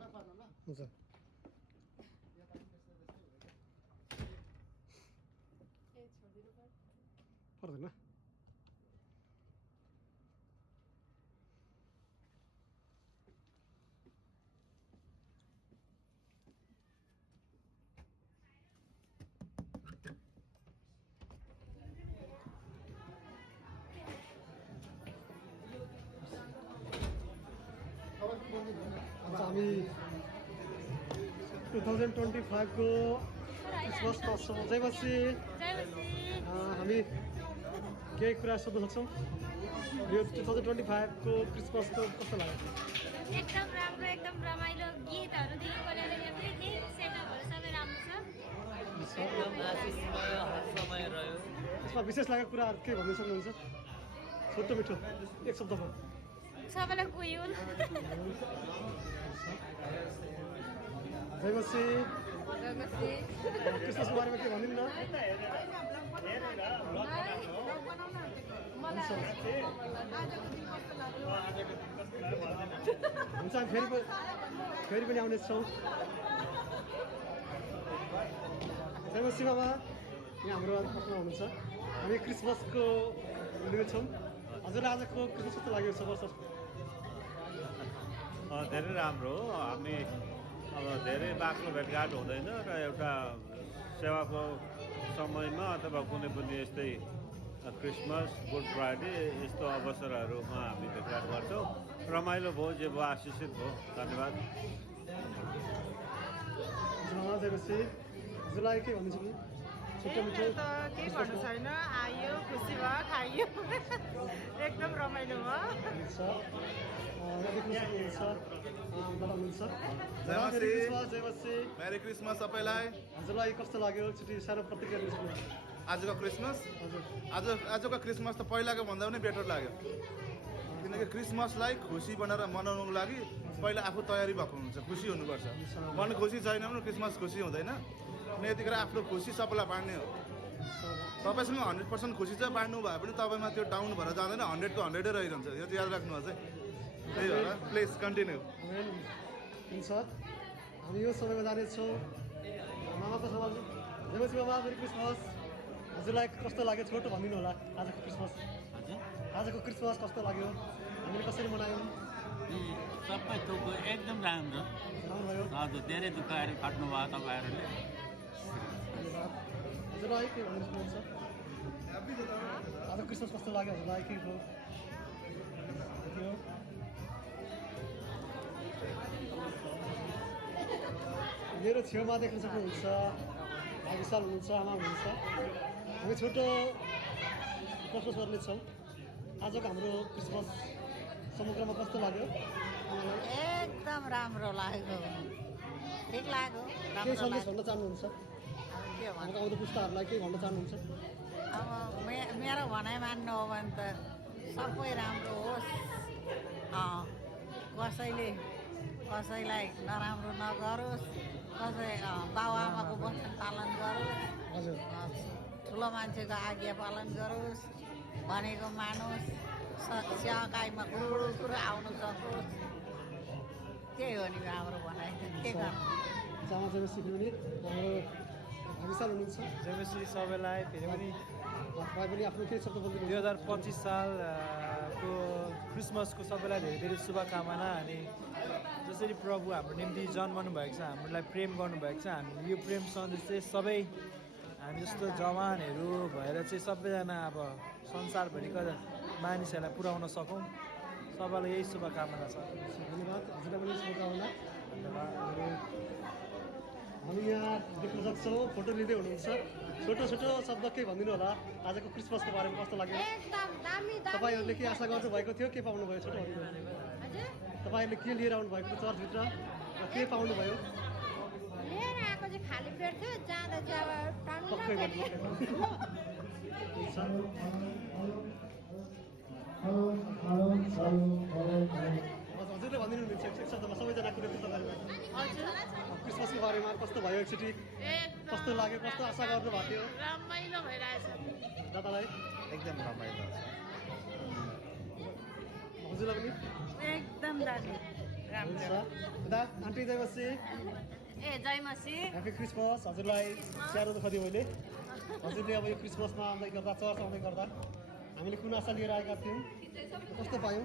हुन्छ पर्दैन आज हामी 2025 को क्रिसमस पर्छौँ जयपछि हामी केही कुरा सोध्न सक्छौँ यो 2025 को क्रिसमसको कस्तो लाग्यो एकदम राम्रो एकदम रमाइलो गीतहरूदेखि लिएर एभ्रिथिङ सेटअपहरू सबै राम्रो छ यसमा विशेष लागेको कुराहरू के भन्न सक्नुहुन्छ छोटो मिठो एक शब्दमा सबैलाई कोही हुन् जयपछि क्रिसमसको बारेमा के भनिदिनु न हुन्छ हामी फेरि पनि आउनेछौँ जयपछि बाबा यहाँ हाम्रो आफ्नो हुनुहुन्छ हामी क्रिसमसको लिएको छौँ हजुरलाई आजको क्रिसमस कस्तो लाग्यो वर्ष धेरै राम्रो हो हामी अब धेरै बाक्लो भेटघाट हुँदैन र एउटा सेवाको समयमा अथवा कुनै पनि यस्तै क्रिसमस गुड फ्राइडे यस्तो अवसरहरूमा हामी भेटघाट गर्छौँ रमाइलो भयो जे भयो आशिषित भयो धन्यवाद जयपछि हजुरलाई के भन्नु छ छोटो मिठो केही भन्नु छैन आयो खुसी भयो खाइयो एकदम रमाइलो भयो मेरी क्रिसमस सबैलाई हजुरलाई कस्तो लाग्यो एकचोटि सानो प्रतिक्रिया दिनुहोस् न आजको क्रिसमस हजुर आजको क्रिसमस त पहिलाको भन्दा पनि बेटर लाग्यो किनकि क्रिसमसलाई खुसी बनाएर मनाउनुको लागि पहिला आफू तयारी भएको हुन्छ खुसी हुनुपर्छ मन खुसी छैन भने क्रिसमस खुसी हुँदैन अनि यतिखेर आफ्नो खुसी सबैलाई बाँड्ने हो तपाईँसँग 100% खुसी चाहिँ बाँड्नु भए पनि तपाईँमा त्यो डाउन भएर जाँदैन 100 को 100 रहिरहन्छ यो चाहिँ याद राख्नुहोस् है त्यही भएर प्लिज कन्टिन्यू हुन्छ हामी यो समयमा जानेछौँ मामाको सवाल जयपछि बाबा मेरी क्रिसमस हजुरलाई कस्तो लाग्यो छोटो भनिदिनु होला आजको क्रिसमस आजको क्रिसमस कस्तो लाग्यो हामीले कसरी मनायौँ सबै थोक एकदम राम्रो भयो हजुर धेरै दुःखहरू काट्नुभयो तपाईँहरूले धन्यवाद हजुरलाई के भन्नु सक्नुहुन्छ आज क्रिसमस कस्तो लाग्यो हजुरलाई के भयो मेरो छेउमा देख्न सक्नुहुन्छ विशाल हुनुहुन्छ आमा हुनुहुन्छ हामी छोटो प्रश्न सोध्नेछौँ आजको हाम्रो क्रिसमस समग्रमा कस्तो लाग्यो एकदम राम्रो लाग्यो ठिक लाग्यो के सन्देश भन्न चाहनुहुन्छ के भन्नु आउँदो पुस्ताहरूलाई के भन्न चाहनुहुन्छ अब मेरो भनाइ मान्नु हो भने त सबै राम्रो होस् कसैलाई नराम्रो नगरोस् कसै बाबुआमाको वचन पालन गरोस् हजुर ठुलो मान्छेको आज्ञा पालन गरोस् भनेको मानोस् सेवाकाईमा कुरो आउनु सकोस् त्यही हो नि हाम्रो भनाइ के गर्नु चामा चाहिँ सिक्नु भने हाम्रो विशाल हुनुहुन्छ जयमसी सबैलाई फेरि पनि तपाईँ पनि आफ्नो केही शब्द बोल्नु 2025 सालको क्रिसमसको सबैलाई धेरै धेरै शुभकामना अनि जसरी प्रभु हाम्रो निम्ति जन्मनु भएको छ हामीलाई प्रेम गर्नुभएको छ हामी यो प्रेम सन्देश चाहिँ सबै हामी जस्तो जवानहरू भएर चाहिँ सबैजना अब संसारभरिका मानिसहरूलाई पुर्याउन सकौँ सबैलाई यही शुभकामना छ धन्यवाद हजुरलाई पनि शुभकामना हामी यहाँ देख्न सक्छौँ फोटो लिँदै हुनुहुन्छ छोटो छोटो शब्द के भनिदिनु होला आजको क्रिसमसको बारेमा कस्तो लाग्यो तपाईँहरूले के आशा गर्नुभएको थियो के पाउनुभयो छोटो भनिदिनु तपाईँहरूले के लिएर आउनुभएको थियो चर्चभित्र र के पाउनुभयो लिएर आएको चाहिँ खाली पेट थियो जाँदा चाहिँ अब पक्कै टन्नै हजुरले भनिदिनु हुन्छ एक शब्दमा सबैजना कुरो क्रिसमसको बारेमा कस्तो भयो एकचोटि कस्तो लाग्यो कस्तो आशा गर्नु भएको थियो रमाइलो भइरहेछ दादालाई एकदम रमाइलो हजुरलाई पनि एकदम दाजु हुन्छ दा आन्टी जयमसी ए जयमसी ह्याप्पी क्रिसमस हजुरलाई स्याहारो दुःख दियो मैले हजुरले अब यो क्रिसमसमा आउँदै गर्दा चर्च आउँदै गर्दा हामीले कुन आशा लिएर आएका थियौँ कस्तो पायौँ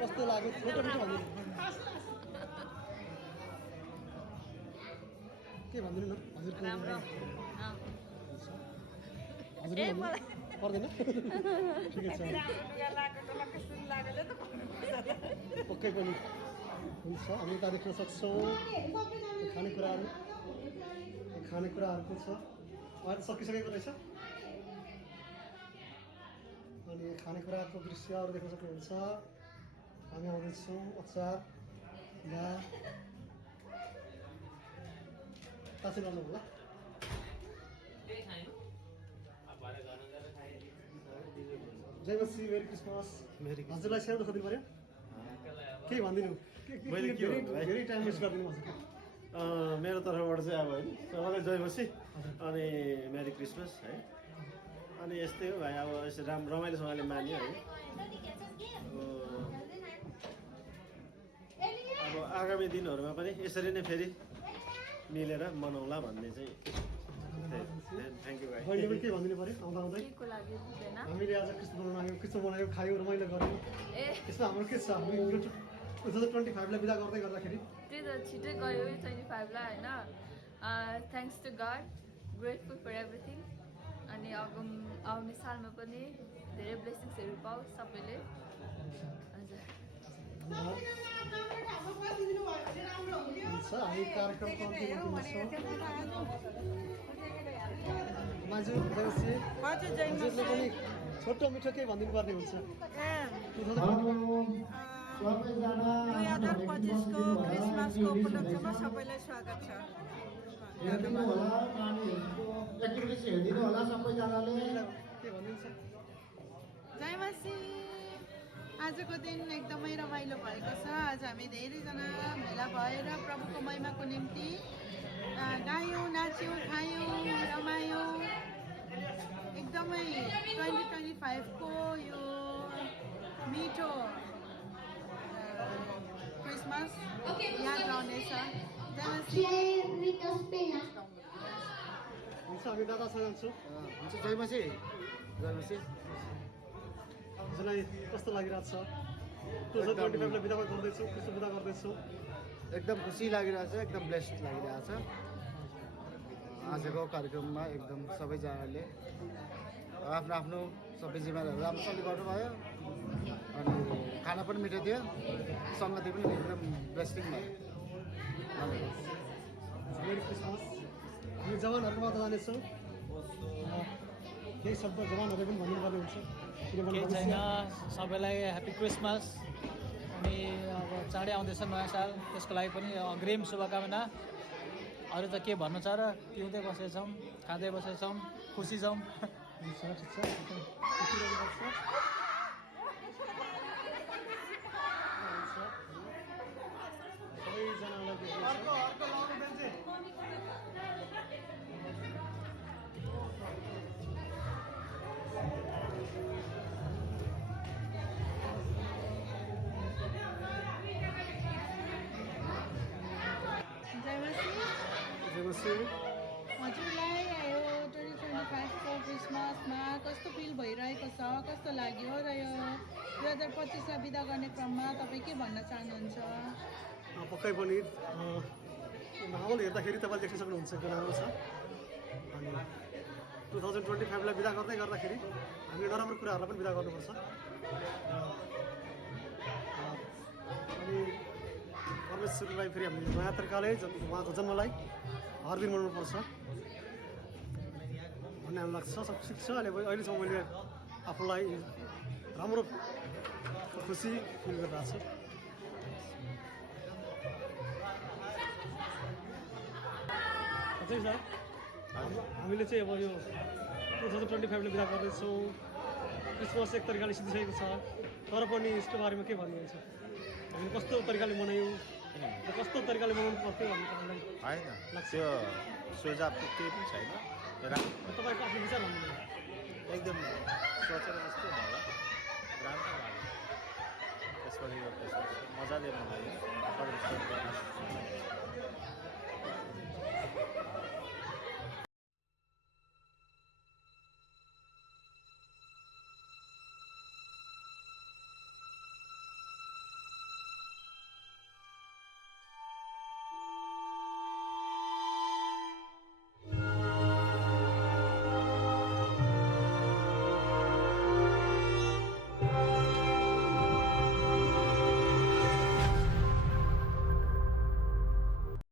कस्तो लाग्यो छोटो मिठो भनिदिनु के भनिदिनु न हजुरको हजुरले भन्नु पर्दैन ठिकै छ पक्कै पनि हुन्छ हामी यता देख्न सक्छौँ खानेकुराहरूको छ अहिले सकिसकेको रहेछ अनि खानेकुराको दृश्यहरू देख्न सक्नुहुन्छ हामी आउँदैछौँ अचार ला तासै गर्नु होला जयमसी मेरी क्रिसमस हजुरलाई स्याहारो दुःख दिनु पऱ्यो केही भनिदिनु धेरै टाइम वेस्ट गरिदिनु हजुरको मेरो तर्फबाट चाहिँ अब होइन सबैलाई जयमसी अनि मेरी क्रिसमस है अनि यस्तै हो भाइ अब यसरी रमाइलोसँगले मान्यो है अब आगामी दिनहरूमा पनि यसरी नै फेरि मिलेर मनाउँला भन्ने चाहिँ थ्याङ्क यू भाइ बहिनीले पनि के भनिदिनु पऱ्यो आउँदा आउँदै हामीले आज क्रिस्मस बनायो खायो रमाइलो गऱ्यौँ यसमा हाम्रो के छ हामी 2025लाई बिदा गर्दै गर्दाखेरि त्यही त छिटै गयो 25लाई होइन thanks to god grateful for everything अनि आउने सालमा पनि धेरै ब्लेसिङ्सहरू पाओस् सबैले हजुर हुन्छ हामी कार्यक्रमको अन्तिममा छौँ माजु जयमसी हजुरले पनि छोटो मिठो केही भनिदिनु पर्ने हुन्छ 2025को क्रिसमसको उपलक्ष्यमा सबैलाई स्वागत छ हेरिदिनु होला नानीहरूको एक्टिभिटिज हेरिदिनु होला सबैजनाले के भनिन्छ जयमसी आजको दिन एकदमै रमाइलो भएको छ आज हामी धेरैजना भेला भएर प्रभुको महिमाको निम्ति गायौँ नाच्यौँ खायौँ रमायौँ एकदमै 2025को यो मिठो क्रिसमस याद रहनेछ हुन्छ हामी दादासँग जान्छौँ हुन्छ जयमसी जयमसी हजुरलाई कस्तो लागिरहेको छ 2025लाई बिदा गर्दैछौँ कस्तो बिदा गर्दैछौँ एकदम खुसी लागिरहेछ एकदम ब्लेस्ड लागिरहेछ आजको कार्यक्रममा एकदम सबैजनाले आफ्नो आफ्नो सबै जिम्मेवारीहरू राम्रोसँगले गर्नुभयो अनि खाना पनि मिठो थियो सङ्गति पनि एकदम ब्लेस्टिङ भयो मेरी क्रिसमस हामी जवानहरूको मात्र जानेछौँ केही शब्द जवानहरूले पनि भन्नुपर्ने हुन्छ केही छैन सबैलाई ह्याप्पी क्रिसमस अनि अब चाँडै आउँदैछ नयाँ साल त्यसको लागि पनि अग्रिम शुभकामना अरू त के भन्नु छ र पिउँदै बसेछौँ खाँदै बसेछौँ खुसी छौँ हुन्छ ठिक छ जयमसी हजुरलाई यो 2025को क्रिसमसमा कस्तो फिल भइरहेको छ कस्तो लाग्यो र यो 2025लाई बिदा गर्ने क्रममा तपाईँ के भन्न चाहनुहुन्छ पक्कै पनि माहौल हेर्दाखेरि तपाईँले देख्न सक्नुहुन्छ एकदम राम्रो छ अनि 2025लाई बिदा गर्दै गर्दाखेरि हामीले नराम्रो कुराहरूलाई पनि बिदा गर्नुपर्छ अनि परमेश्वरलाई फेरि हामीले नयाँ तरिकाले उहाँको जन्मलाई हर दिन मनाउनुपर्छ भन्ने हामीलाई लाग्छ सब ठिक छ अहिलेसम्म मैले आफूलाई राम्रो खुसी फिल गरिरहेको छु अझै छ हामीले चाहिँ अब यो 2025ले बिदा गर्दैछौँ क्रिसमस एक तरिकाले सिद्धिसकेको छ तर पनि यसको बारेमा के भन्नुहुन्छ हामीले कस्तो तरिकाले मनायौँ र कस्तो तरिकाले मनाउनु पर्थ्यो भन्ने तपाईँलाई होइन त्यो सुझाव केही पनि छैन तपाईँको आफ्नो विचार भन्नु एकदम सोचेर जस्तो भयो राम्रो लाग्यो यसपालि यो क्रिसमस मजाले मनायो सर्भिस